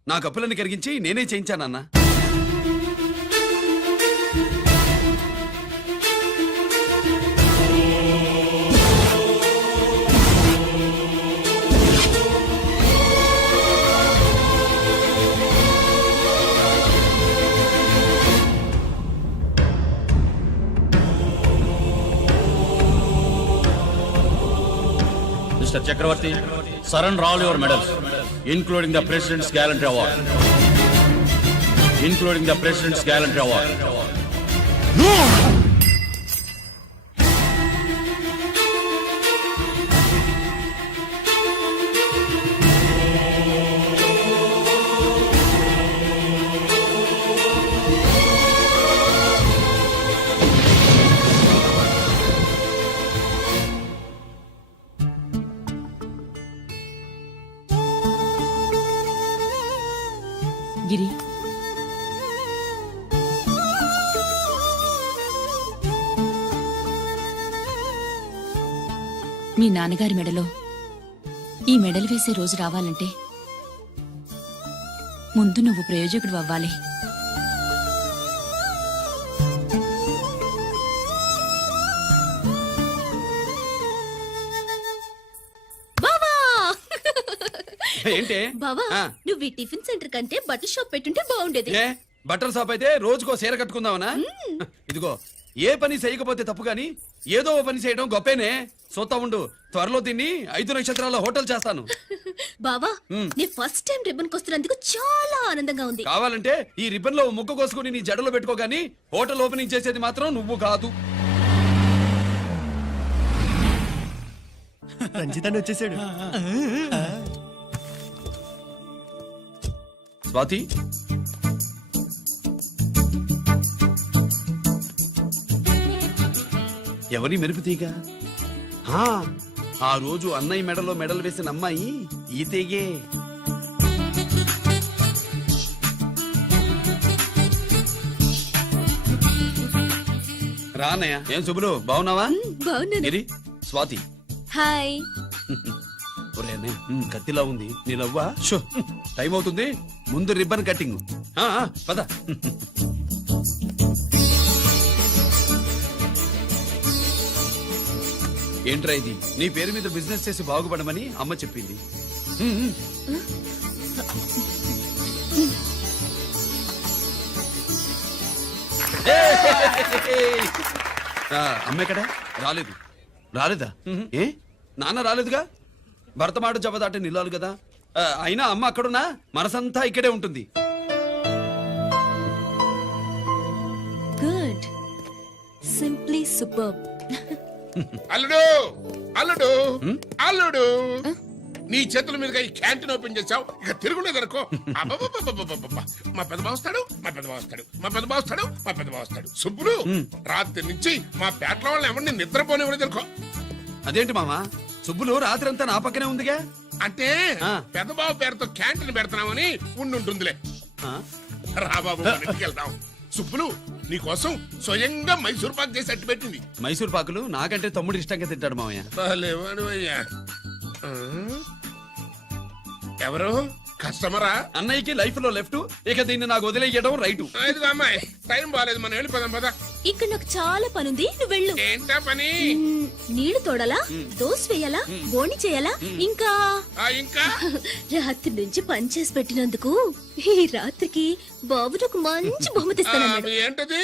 నా కప్పులని కరిగించి నేనే చేయించానన్నా. Mr. Chakravarti, surrender all your medals, including the President's Gallantry Award. Including the President's Gallantry Award. No! గిరి మీ నాన్నగారి మెడలో ఈ మెడలు వేసే రోజు రావాలంటే ముందు నువ్వు ప్రయోజకుడు అవ్వాలి. బావా ఏంటి బావా ఆ. నువ్వు ఈ టిఫిన్ సెంటర్ కంటే బట్టల షాప్ పెట్టుంటే బాగుండేది. ఏ బట్టల షాప్ అయితే రోజుకో చీర కట్టుకుందామనా? ఇదిగో ఏ పని చేయకపోతే తప్పు గాని ఏదో ఓ పని చేయడం గొప్పేనే. సోతా ఉండు, త్వరలో తిని 5 నక్షత్రాల హోటల్ చేస్తాను. బావా నీ ఫస్ట్ టైం రిబ్బన్ కొస్తున్నందుకు చాలా ఆనందంగా ఉంది. కావాలంటే ఈ రిబ్బన్ లో ముక్క కోసుకుని నీ జడలో పెట్టుకో గాని హోటల్ ఓపెనింగ్ చేసేది మాత్రం నువ్వు కాదు. రంజితాన్ని వచ్చేసాడు. స్వాతి, ఎవరి మెరుపు తీగ? ఆ రోజు అన్నయ్య మెడలో మెడలు వేసిన అమ్మాయి ఈ తీగే. రానయ్య. ఏం శుభులు బాగున్నావా? బాగున్నాను. గిరి, స్వాతి. హాయ్. ఒరే అన్నయ్య, కత్తిలా ఉంది నీ నవ్వా? షో, టైం అవుతుంది, ముందు రిబ్బన్ కట్టింగ్. పద. ఏంట్రా ఇది? నీ పేరు మీద బిజినెస్ చేసి బాగుపడమని అమ్మ చెప్పింది. అమ్మ ఎక్కడా? రాలేదు. రాలేదా? ఏ నాన్న రాలేదుగా? భర్త మాట జబదాటే నిల్లాలి కదా. అయినా అమ్మ అక్కడున్నా మనసంతా ఇక్కడే ఉంటుంది. Good, simply super. అల్లుడు అల్లుడు అల్లుడు నీ చేతుల మీదుగా ఈ క్యాంటీన్ ఓపెన్ చేసావు, ఇక తిరుగులేదు అనుకో. మా పెద్ద బావస్తాడు, మా పెద్ద బావస్తాడు, మా పెద్ద బావస్తాడు, మా పెద్ద బావస్తాడు. సుబ్బులు రాత్రి నుంచి మా పేటలో వాళ్ళని ఎవరిని నిద్రపోనివ్వలేదు అనుకో. అదేంటి మామ, సుబ్బులు రాత్రంతా నా పక్కనే ఉందిగా? అంటే పెద్ద బావ పేరుతో క్యాంటీన్ పెడతామని ఉండుంటుందిలే. రా బాబు, మన ఇంటికి వెళ్దాం. సుబ్బులు నీకోసం స్వయంగా మైసూర్ పాక్ చేసి అట్టు పెట్టింది. మైసూర్ పాకులు నాకంటే తమ్ముడు ఇష్టంగా తింటాడు మామయ్య. భలేవాడివయ్యా. ఎవరు కస్టమరా? అన్నయ్యకి లైఫ్ లో లెఫ్ట్, ఇక దీన్ని నాకు వదిలేయడం రైటు. ఇదిగో అమ్మాయి, టైం బాగాలేదు, మనం వెళ్ళిపోదాం పద. ఇక్కడ నాకు చాలా పనుంది, నువ్వు వెళ్ళు. ఏంటా పని? నీళ్లు తోడాలా, దోశ వేయాలా, బోని చేయాలా, ఇంకా ఇంకా రాత్రి నుంచి పని చేసి పెట్టినందుకు ఈ రాత్రికి బాబు నాకు మంచి బహుమతి ఇస్తానన్నాడు. ఏంటది?